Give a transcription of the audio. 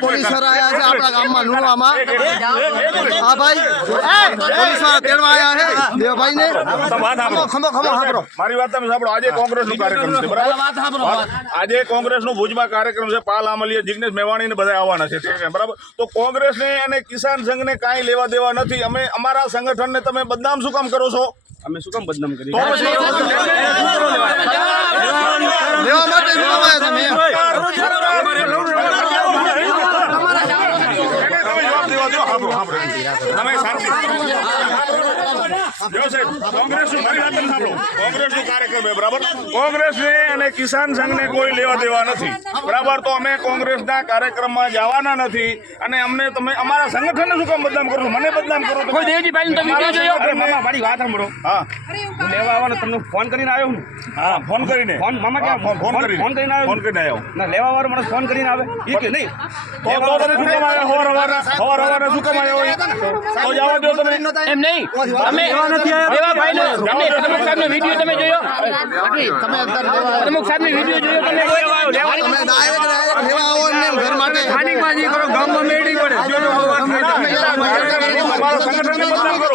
પોલીસર આયા છે આપણા ગામમાં લુણવામાં હા ભાઈ પોલીસવાળા તેડવા આયા છે દેવભાઈ ને ખમો સાંભળો મારી વાત તમે સાંભળો આજે કોંગ્રેસ નો કાર્યક્રમ છે બરાબર આજે કોંગ્રેસ નો ભુજમાં કાર્યક્રમ છે પાલ આમલિયા જિગ્નેશ મેવાણી ને બધા આવવાના છે બરાબર તો કોંગ્રેસ ને અને કિસાન સંઘ ને કાંઈ લેવા દેવા નથી અમે અમારા સંગઠન ને તમે બદનામ શું કામ કરો છો અમે શું કામ બદનામ કરીએ લેવા માટે શું કામ આવ્યા તમે કોંગ્રેસ ને અને કિસાન સંઘ ને કોઈ લેવા દેવા નથી બરાબર તો અમે કોંગ્રેસ ના કાર્યક્રમમાં જવાના નથી અને અમને તમે અમારા સંગઠન ને શું કામ બદનામ કરો છો મને બદનામ કરો છો કોઈ દેવજીભાઈ તો વિડિયો જોયો મામા મારી વાત સાંભળો હા હું લેવા આવવાનો તમને ફોન કરીને આવ્યો હું હા ફોન કરીને ફોન મામા ક્યાં ફોન કરીને આવ્યો ના લેવા વાળો મને ફોન કરીને આવે એ કે નહીં તો તમે શું કામ આવ્યા હવાર હવારે શું કામ આવ્યો તો જવા દો તમે એમ નહીં અમે લેવા ભાઈ તમે પ્રમુખ સાહેબ નો વિડિયો તમે જોયો તમે અંદર પ્રમુખ સાહેબ નો વિડિયો જોયો તમે તમે ડાયરેક્ટ લેવા આવો ને ઘર માટે સ્થાનિક બાજી કરો ગામમાં મેળી પડે અમારા સંગઠનને બદનામ કરો